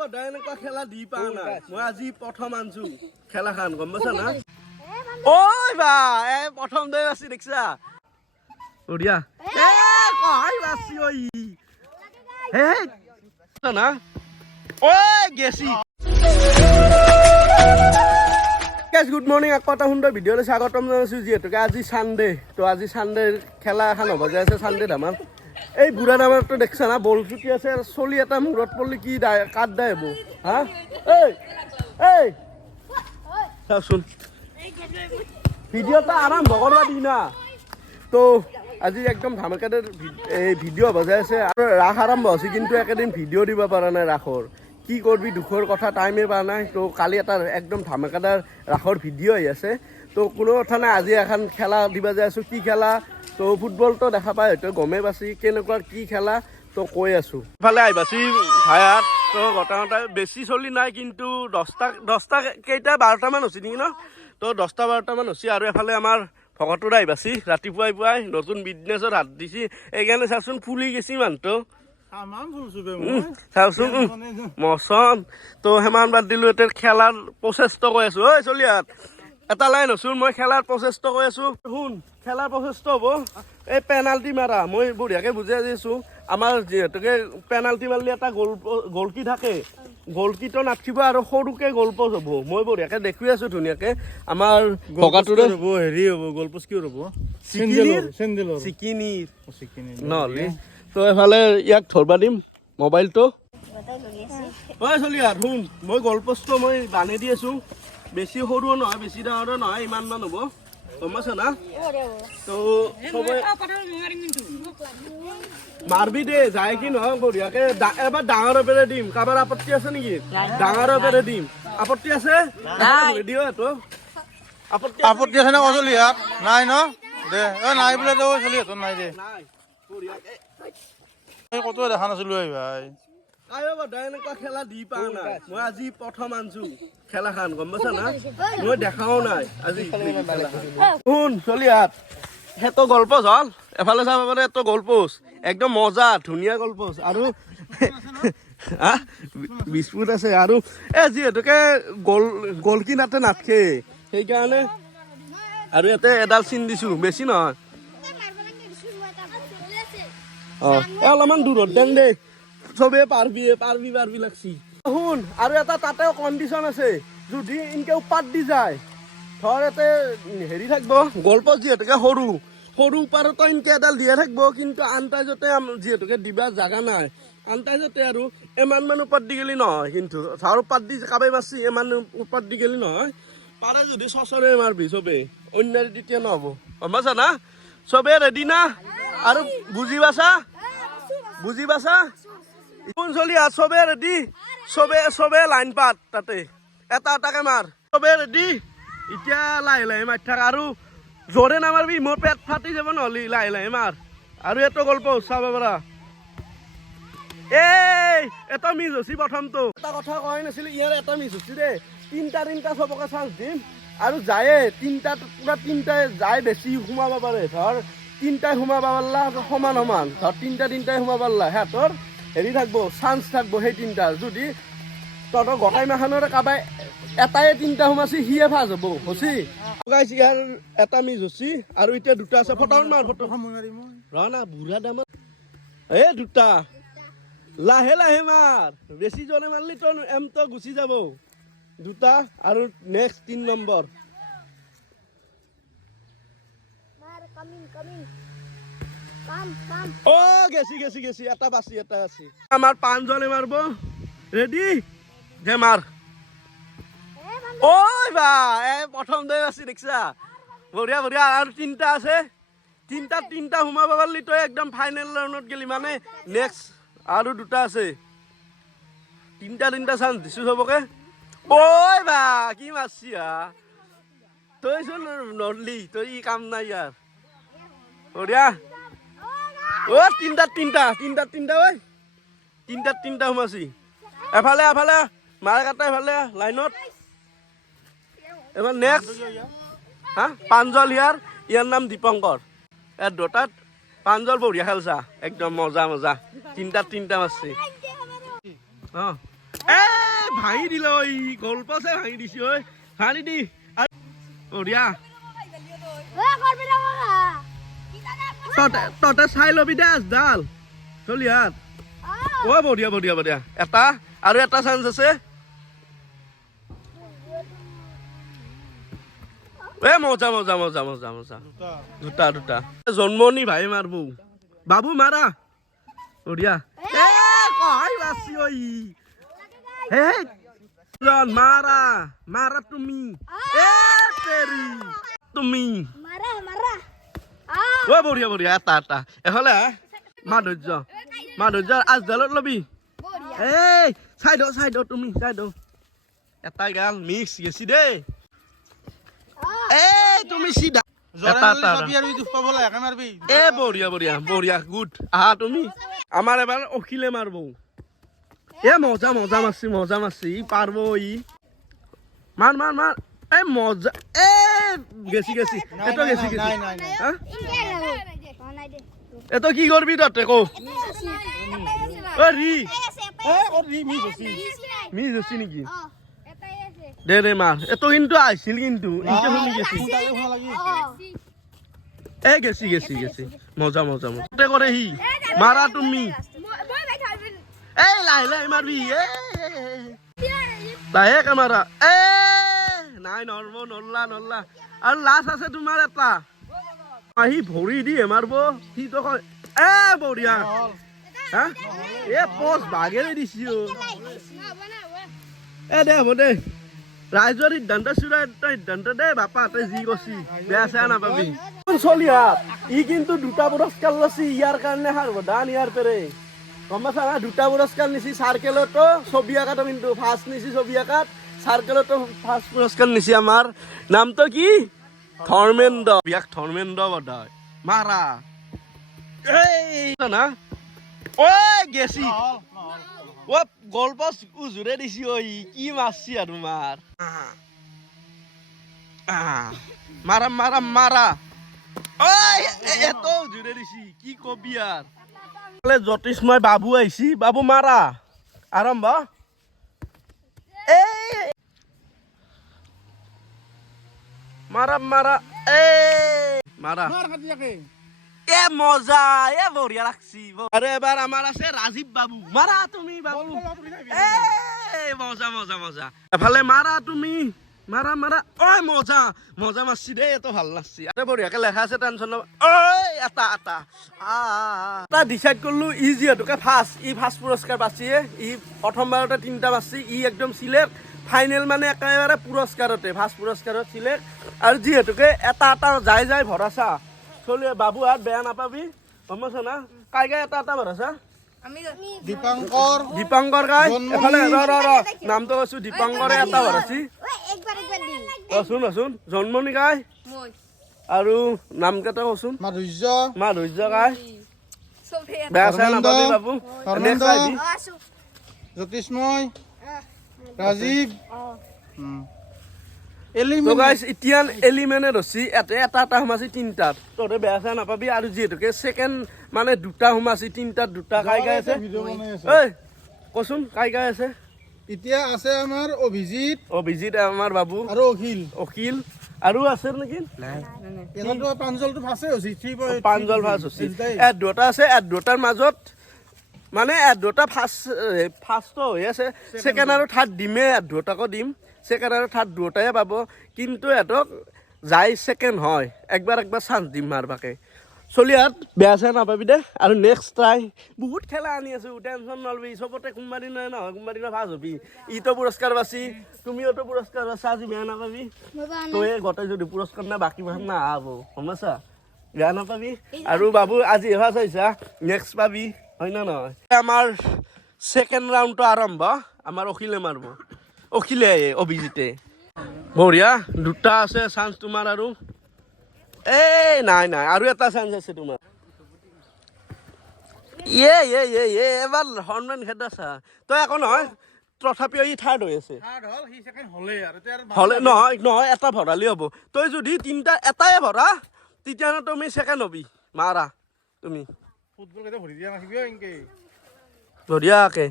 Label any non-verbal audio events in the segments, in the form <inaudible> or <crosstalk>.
বদাই এনেকুৱা খেলা দি পোৱা নাই। মই আজি প্ৰথম আনছো খেলাখান গম পাইছা না? ঐ বা এ প্ৰথম দৈ আছি দেখিছা? বঢ়িয়া এ কহাই বাছি ঐ। হে না? ঐ গেছি। গেছ গুড মৰ্ণিং আকৌ এটা সুন্দৰ ভিডিঅ'লৈ স্বাগতম জনাইছোঁ যিহেতুকে আজি চানডে তো আজি চানডে খেলা এখন হ'ব যে আছে চানডে ধামাল। এই বুঢ়া ধামালটো দেখিছা না, বল চুটি আছে চলি এটা মূৰত পৰলি কি দাই কাঠ দাই হ'ব হা? এই এই। চাওকচোন ভিডিঅ'টা আৰম্ভ কৰিব দি না। তো, আজি একদম ধামাকাদাৰ ভি- এই ভিডিঅ' বজাই আছে আৰু ৰাস আৰম্ভ হৈছে, কিন্তু একেদিন ভিডিঅ' দিব পৰা নাই ৰাসৰ। কি কৰবি, দুখৰ কথা টাইমে পোৱা নাই। তো, কালি এটা একদম ধামাকাদাৰ ৰাসৰ ভিডিঅ' আহি আছে। তো, কোনো কথা নাই, আজি এখন খেলা দিব যাই আছোঁ। কি খেলা? তো ফুটবলটো দেখা পাই হয়তো গমেই পাইছি কেনেকুৱা কি খেলা তো কৈ আছোঁ। ইফালে আহিবাচি ভায়াত তো গোটা বেছি চলি নাই কিন্তু দহটা দহটা কেইটা বাৰটামান হৈছে নেকি ন? তো দহটা বাৰটামান হৈছে আৰু এফালে আমাৰ ভকতোৰ আহিবাচি ৰাতিপুৱাই পুৱাই নতুন বিজনেছত হাত দিছি। এইকাৰণে চাচোন ফুলি গেছি মানুহটো। চাওচোন মচন। তো সেমান বাদ দিলো এতিয়া খেলাৰ প্ৰচেষ্টা কৈ আছো। ঐ চলিয়াত এটা লাইন হচোন মই খেলাৰ প্ৰচেষ্টা কৈ আছো। শুন খেলাৰ প্ৰচেষ্টা হ'ব। এই পেনাল্টি মাৰা মই বঢ়িয়াকে বুজাই দিছো। আমাৰ যিহেতুকে পেনাল্টি মাৰিলে এটা গ'ল গ'লকি থাকে। গ'লকিটো নাথিব আৰু সৰুকে গ'ল হ'ব। মই বঢ়িয়াকে দেখুৱাই আছো ধুনীয়াকে। আমাৰ ভকাটোৰে হ'ব? হেৰি হ'ব গল্পচ কি হ'ব? চিকিনিৰ? নহ'লে তো এফালে ইয়াক ধৰবা দিম মোবাইলটো ঐ চলিয়াৰ শুন মই গল্পচটো মই বান্ধি দি আছো। বেছি সৰুও নহয় বেছি ডাঙৰো নহয় ইমান মান হ'ব। গম পাইছা না? তো চবে মাৰবি দে যায় কি নহয় বঢ়িয়াকে। ডা- এবাৰ ডাঙৰ পেৰে দিম। কাৰোবাৰ আপত্তি আছে নেকি? ডাঙৰ পেৰে দিম। আপত্তি আছে? দিও এইটো। আপত্তি আছে আপত্তি আছে নে ইয়াত? নাই ন? দে। এ নাই বোলে তো চলি নাই দে। নাই এই কত দেখা নাছিলো এই ভাই। আয়ো বাদা এনেকুৱা খেলা দি পোৱা নাই। মই আজি প্ৰথম আনছো খেলাখান গম পাইছা না? মই দেখাও নাই আজি শুন চলি হাত সেইটো গল্পচ হল এফালে চাব পাৰে এইটো গল্পচ একদম মজা ধুনীয়া গল্পচ আৰু <laughs> হা? বিস্কুট আছে আৰু। এ যিহেতুকে গল গলকি নাতে নাথকে সেইকাৰণে আৰু ইয়াতে এডাল চিন দিছো। বেছি নহয়। অ এ অলপমান দূৰত দেং দেই। চবে পাৰবি পাৰবি পাৰবি লাগছি। শুন, আৰু এটা তাতেও কণ্ডিশ্যন আছে। যদি ইনকে উপাত দি যায়, ধৰ ইয়াতে হেৰি থাকিব, গল্প যিহেতুকে সৰু সৰু পাৰতো ইনকে এডাল দিয়ে থাকিব, কিন্তু আনটাইজতে যিহেতুকে দিবা জাগা নাই। আনটাইজতে আৰু ইমান মান উপাত দি গেলি নহয়, কিন্তু ধৰ উপাত দি কাবাই মাৰছি ইমান উপাত দি গেলি নহয়, পাৰে যদি চচৰে মাৰবি চবে অন্যায় তেতিয়া নহ'ব। গম পাইছা না? চবে ৰেডি না? আৰু বুজি পাইছা? বুজি পাইছা? চলি আছ চবে ৰেডি চবে চবে লাইন পাত তাতে। এটা এটাকে মাৰ চবে ৰেডি এতিয়া লাহে লাহে মাৰি থাক আৰু। জোৰে নামাৰবি, মোৰ পেট ফাটি যাব নহ'লি। লাহে লাহে মাৰ। আৰু এইটো গল্প চাব পাৰা। এই, এটা মিছ হৈছে প্ৰথমটো। এটা কথা কোৱাই নাছিলো, ইয়াৰ এটা মিছ হৈছে দেই। তিনটা তিনটা চবকে চান্স দিম। আৰু যায়ে, তিনটা, পুৰা তিনটাই যায় বেছি সোমাব পাৰে। ধৰ, তিনটাই সোমাব পাৰলা, সমান সমান। ধৰ, তিনটা, তিনটাই সোমাব পাৰলা। সিহঁতৰ হেৰি থাকিব চান্স থাকিব সেই তিনটা। যদি তহঁতৰ গোটাই মাখানৰে কাবাই এটাই তিনটা সোমাইছি সিয়ে ফাৰ্ষ্ট হ'ব হচি? গাইছি ইয়াৰ এটা মিছ হৈছে আৰু এতিয়া দুটা আছে। ফটাውን মাৰ ফটো। ৰ না বুঢ়া দামত এ দুটা। লাহে লাহে মাৰ। বেছি জনে মাৰলি তই এমটো গুচি যাব। দুটা আৰু নেক্সট তিন নম্বৰ। অ গেছি গেছি গেছি। এটা বাচি এটা আছে আমাৰ পাঁচজনে মাৰব। ৰেডি দে, মাৰ। ঐ বা, এ, প্ৰথম দৈ আছে দেখিছা? বঢ়িয়া বঢ়িয়া। আৰু তিনিটা আছে। তিনিটা তিনিটা সোমাব পাৰিলি তই একদম ফাইনেল ৰাউণ্ডত গেলি। মানে নেক্সট আৰু দুটা আছে। তিনিটা তিনিটা চান্স দিছো চবকে। ঐ বা, কি মাৰছি, হা? তই চোন নৰলি, তই ই কাম নাই ইয়াৰ। বঢ়িয়া। অ তিনটা তিনটা তিনটা তিনটা ঐ তিনটা তিনটা সোমাইছি। এফালে এফালে মাৰে কাটা এফালে, লাইনত। এবাৰ নেক্সট হা? পাঞ্জল ইয়াৰ ইয়াৰ নাম দীপংকৰ ইয়াৰ দুটাত পাঞ্জল বঢ়িয়া খেলছা। একদম মজা মজা। তিনটা তিনটা মাৰছি। অ। এ, ভাঙি দিল ই গল্পছে ভাঙি দিছি, ঐ। ভাঙি দি। বঢ়িয়া। তহঁতে তহঁতে চাই ল'বি দে আজডাল চলি হাত অ বঢ়িয়া বঢ়িয়া বঢ়িয়া। এটা আৰু এটা চান্স আছে। এ মজা মজা মজা মজা মজা। দুটা। দুটা জন্মনি ভাই মারবো বাবু মারা বঢ়িয়া। মারা মারা তুমি। তুমি। মারা মারা ও বঢ়িয়া বঢ়িয়া এটা এটা এফালে হা মাধুৰ্য মাধুৰ্য আজডালত ল'বি? বড়িয়া এই চাই দিওঁ চাই দিওঁ তুমি চাই দিওঁ এটাই গাল মিক্স গেছি দেই। এই তুমি মাৰবি এ বঢ়িয়া বঢ়িয়া বঢ়িয়া গুড। আহা তুমি। আমাৰ এবাৰ অখিলে মাৰব। এ মজা মজা মাৰছি মজা মাৰছি ই পাৰব ই। মাৰ মাৰ মাৰ। এ মজা এ গেছি গেছি। এটো গেছি গেছি। হা এটো কি কৰবি তহঁতে কৌ ৰি মিছ হৈছি নেকি? দে দে মাৰ এটো কিন্তু আহিছিল কিন্তু। এ গেছি গেছি গেছি। মজা মজা মজা। তাতে কৰে সি মাৰা তুমি। এই লাহে লাহে মাৰবি এ লাহেকে মাৰা এ নাই নৰব নৰলা নৰলা আৰু লাষ্ট আছে তোমাৰ এটা। আহি ভৰি দিয়ে মাৰব। সি তো কয়, এ বঢ়িয়া। হা? এ পচ ভাগেৰে দিছি এ দে, হ'ব দে। ৰাইজৰ সিদ্ধান্ত চূড়ান্ত সিদ্ধান্ত দে, বাপা, তই যি কৈছি, বেয়া চেয়া নাপাবি। চলি হাত ই কিন্তু দুটা পুৰস্কাৰ লৈছি, ইয়াৰ কাৰণে সাৰবধান ইয়াৰ পেৰে। গম পাইছা না? দুটা পুৰস্কাৰ নিছি চাৰ্কেলতো, ছবি আঁকাতো কিন্তু ফাৰ্ষ্ট নিছি ছবি আঁকাত, চাৰ্কেলতো ফাৰ্ষ্ট পুৰস্কাৰ নিছি আমাৰ। নামটো কি? ধৰ্মেন্দ্ৰ বিয়াক ধৰ্মেন্দ্ৰ বধাই মাৰা এই না ঐ গেছি ও গল্প উজুৰে দিছি ঐ কি মাৰছি আৰু মাৰ মাৰা মাৰা মাৰা ঐ এত উজুৰে দিছি কি কবি বোলে জ্যোতিষময় বাবু আহিছি বাবু মাৰা আৰম্ভ এই এই মাৰা মাৰ কাটিয়াকে এ মজা এ বঢ়িয়া লাগছি আৰু এবাৰ আমাৰ আছে ৰাজীৱ বাবু। মাৰা তুমি বাবু। এ মজা মজা মজা। এফালে মাৰা তুমি। মাৰা মাৰা ঐ মজা মজা মাৰছি দেই এইটো ভালো লাগছি। আৰু বঢ়িয়াকে লেখা আছে নব ঐ এটা এটা। এটা ডিচাইড কৰিলো ই যিহেতুকে ফাৰ্ষ্ট ই ফাৰ্ষ্ট পুৰস্কাৰ পাইছে ই প্ৰথমবাৰতে তিনিটা পাইছি ই একদম চিলেক্ট ফাইনেল মানে একেবাৰে পুৰস্কাৰতে ফাৰ্ষ্ট পুৰস্কাৰত চিলেক্ট আৰু যিহেতুকে এটা এটা যাই যাই ভৰাছা চলি বাবু হাত বেয়া নাপাবি। গম পাইছ না? কাই কাই এটা এটা ভৰাছা দীপাংকৰ দীপাংকৰ গাই জন্মনি। এফালে ৰ ৰ ৰ নামটো কৈছো দীপাংকৰে এটা দি কচোন কচোন জন্মনি গাই আৰু নামকেইটা কচোন? মাধুৰ্য। মাধুৰ্য গাই বেয়া চেয়া। নাপাবি বাবু। জ্যোতিষ্ময় ৰাজীৱ। তো গাইছ এতিয়া এলিমেণ্টে ধৰছি এতে এটা এটা সোমাইছি তিনিটাত। তহঁতে বেয়া চেয়া নাপাবি। আৰু যিহেতুকে ছেকেণ্ড মানে দুটা সোমাইছি তিনিটাত দুটা কাই গাই আছে। ঐ কচোন কাই গাই আছে। এতিয়া আছে আমাৰ অভিজিত। অভিজিত আমাৰ বাবু। আৰু অখিল। অখিল। আৰু আছে নেকি প্ৰাঞ্জলটো ফাৰ্ষ্টে হৈছে। পাঞ্জল হৈছে। এড দুটা আছে এড দুটাৰ মাজত মানে দুটা ফাৰ্ষ্ট ফাৰ্ষ্ট হৈ আছে। ছেকেণ্ড আৰু থাৰ্ড দিমে এড দুটাকো দিম। ছেকেণ্ড আৰু থাৰ্ড দুটাই পাব। কিন্তু সিহঁতক যাই ছেকেণ্ড হয় একবাৰ একবাৰ চান্স দিম মাৰবাকে চলি হাত বেয়া চেয়া নাপাবি দে। আৰু নেক্সট ট্ৰাই বহুত খেলা আনি আছো টেনশ্যন নলবি। চবতে কোনোবা দিনা নহয় কোনোবা দিনা ফাৰ্ষ্ট হবি। ইটো পুৰস্কাৰ পাছি তুমিওতো পুৰস্কাৰ পাছা আজি বেয়া নাপাবি। তই গোটেই যদি পুৰস্কাৰ না বাকী মাহ নাহাব সমস্যা বেয়া নাপাবি। আৰু বাবু আজি এভাৰ চাইছা নেক্সট পাবি। হয় না নহয় আমাৰ ছেকেণ্ড ৰাউণ্ডটো আৰম্ভ আমাৰ অখিলে মাৰিব। অখিলে অভিজিতে। বঢ়িয়া দুটা আছে চান্স তোমাৰ আৰু। এই নাই নাই আৰু এটা চান্স আছে তোমাৰ। ইয়ে ইয়ে ইয়ে ইয়ে এবাৰ হৰ্ণমেন খেদাছা তই একো নহয় তথাপিও ই থাৰ্ড হৈ আছে। হ'ল নহয় নহয় এটা ভৰালি হ'ব। তই যদি তিনিটা এটাই ভৰা তেতিয়াহ'লে তুমি ছেকেণ্ড হবি। মাৰা তুমি। ফুটবল কেইটা ভৰি দিয়া নাছিবি অ, এনকে? বঢ়িয়াকে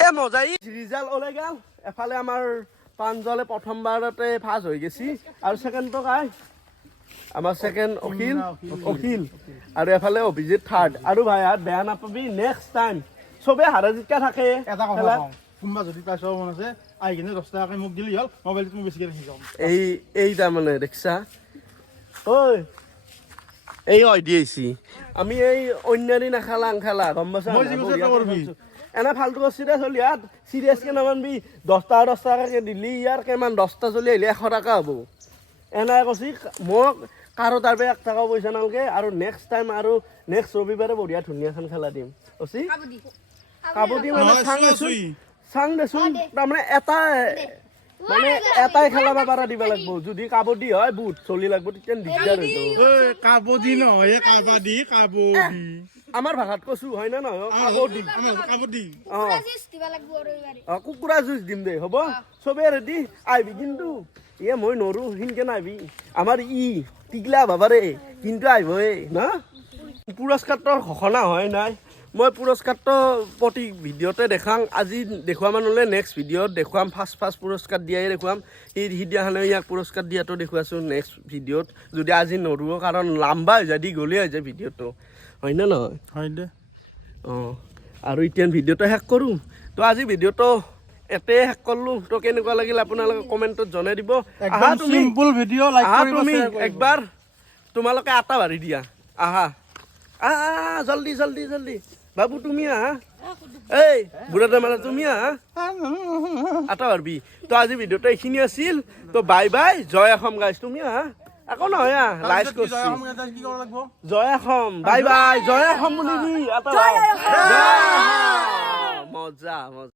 এ মজা ই। ৰিজাল্ট ওলাই গেল। এফালে আমাৰ প্ৰাঞ্জলে প্ৰথমবাৰতে ফাৰ্ষ্ট হৈ গেছি। আৰু ছেকেণ্ডটো কাই আমাৰ ছেকেণ্ড অখিল। অখিল। আৰু এফালে অভিজিত থাৰ্ড আৰু ভাই হাত বেয়া নাপাবি নেক্সট টাইম চবে হাৰা জিকা থাকে। এটা কথা। কোনোবা যদি তাৰ চাব মন আছে আহি কিনে দহ টকাকৈ মোক দিলি হ'ল মোবাইলটো মই বেছিকৈ ৰাখি যাম। এই এই তাৰমানে দেখিছা ঐ এই হয় দি আহিছি আমি এই অন্য দিন খেলা খেলা গম পাইছা। এনে ফাল্টু কৰছি দে চলি ইয়াত চিৰিয়াছকে নামানবি দহটা দহ টকাকে দিলি ইয়াৰ কিমান দহটা চলি আহিলে এশ টকা হ'ব। এনাই কৈছি মোক কাৰো তাৰ পৰা এক টকাও পইচা নালগে আৰু নেক্সট টাইম আৰু নেক্সট ৰবিবাৰে বঢ়িয়া ধুনীয়াখন খেলা দিম। কৈছি? কাবাডী। কাবাডী মানে চাং দেচোন চাং দেচোন তাৰমানে এটা মানে এটাই খেলাব পাৰা দিব লাগিব। যদি কাবাডী হয় বহুত চলি লাগব তেতিয়া দিগদাৰ ঐ কাবাডী নহয় কাবাডী কাবাডী। আমাৰ ভাষাত কৈছো হয় না নহয় কাবাডী। কাবাডী। অ। কুকুৰা যুঁজ দিম দে হ'ব? চবে ৰেডি আহিবি কিন্তু। এ মই নৰো সিনকে নাহিবি আমাৰ ই টিকলা বাবাৰে কিন্তু আহিবই না? পুৰস্কাৰটো ঘোষণা হয় নাই? মই পুৰস্কাৰটো প্ৰতি ভিডিঅ'তে দেখাম। আজি দেখুৱাম নহ'লে নেক্সট ভিডিঅ'ত দেখুৱাম। ফাৰ্ষ্ট ফাৰ্ষ্ট পুৰস্কাৰ দিয়াই দেখুৱাম। সি সিদিনাখনে ইয়াক পুৰস্কাৰ দিয়াটো দেখুৱাইছোঁ নেক্সট ভিডিঅ'ত। যদি আজি নৰোঁ কাৰণ লাম্বা হৈ যায় দীঘলীয়া হৈ যায় ভিডিঅ'টো। হয়নে নহয়? হয় দে। অঁ। আৰু এতিয়া ভিডিঅ'টো শেষ কৰোঁ। তো আজি ভিডিঅ'টো এতেই শেষ কৰিলোঁ। তো কেনেকুৱা লাগিল আপোনালোকে কমেণ্টত জনাই দিব। আহা তুমি। ভিডিঅ' লাইক আহা তুমি। একবাৰ তোমালোকে আটা বাঢ়ি দিয়া। আহা আহা জল্দি জল্দি জল্দি। বাবু তুমি আহা এই বুঢ়া মানে তুমি আহা আটা পারবি তো আজি ভিডিঅ'টো এইখিনি আছিল। তো বাই বাই জয় অসম গাইছ তুমি আহা একো নহয় লাইক তাৰপিছত জয় অসম গাইছে, কি কৰিব লাগিব? জয় অসম বাই বাই জয় অসম বুলি দি জয় অসম মজা মজা।